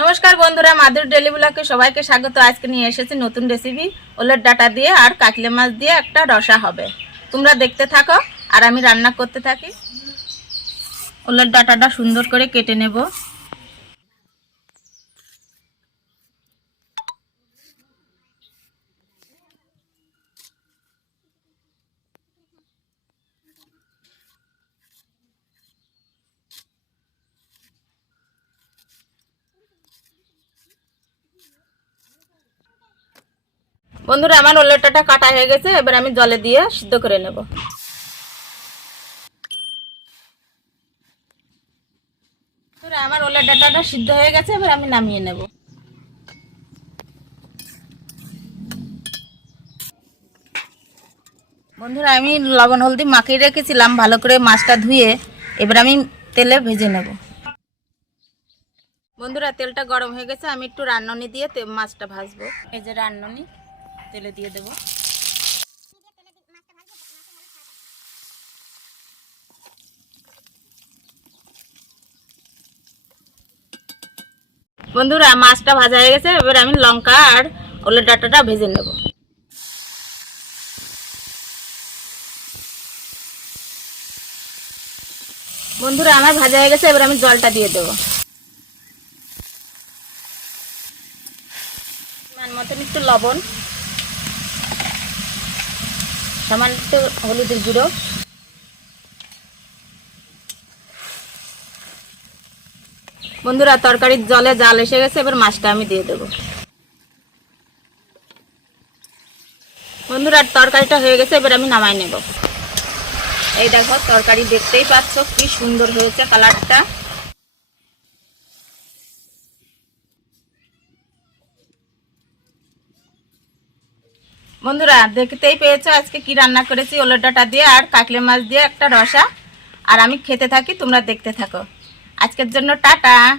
নমস্কার বন্ধুরা, মাদুর ডেলি ব্লকে সবাইকে স্বাগত। আজকে নিয়ে এসেছি নতুন রেসিপি ওলের ডাটা দিয়ে আর কাকলে মাছ দিয়ে একটা রসা হবে। তোমরা দেখতে থাকো, আর আমি রান্না করতে থাকি। ওলের ডাটাটা সুন্দর করে কেটে নেব। বন্ধুরা, আমার ওলের ডাটা কাটা হয়ে গেছে, এবার আমি জলে দিয়ে সিদ্ধ করে নেব। আমার ওলের ডাটাটা সিদ্ধ হয়ে গেছে, এবার আমি নামিয়ে নেব। বন্ধুরা, আমি লবণ, হলদি মাখিয়ে রেখেছিলাম, ভালো করে মাছটা ধুয়ে, এবার আমি তেলে ভেজে নেব। বন্ধুরা, তেলটা গরম হয়ে গেছে, আমি একটু রান্ননি দিয়ে মাছটা ভাজবো। এই যে রান্ননি তেলে দিয়ে দেবো। বন্ধুরা, মাছটা ভাজা হয়ে গেছে, এবার আমি লঙ্কা আর ওলের ডাটাটা ভেজে নেব। বন্ধুরা, আমার ভাজা হয়ে গেছে, এবার আমি জলটা দিয়ে দেবো। মান মতন একটু লবণ। সামান্য একটু হলুদের গুঁড়ো। বন্ধুরা, তরকারির জলে জাল এসে গেছে, এবার মাছটা আমি দিয়ে দেবো। বন্ধুরা, তরকারিটা হয়ে গেছে, এবার আমি নামাই নেব। এই দেখো, তরকারি দেখতেই পাচ্ছ, কি সুন্দর হয়েছে কালারটা। বন্ধুরা, দেখতেই পেয়েছ আজকে কি রান্না করেছি? ওলের ডাটা দিয়ে আর কাকলে মাছ দিয়ে একটা রসা। আর আমি খেতে থাকি, তোমরা দেখতে থাকো। আজকের জন্য টাটা।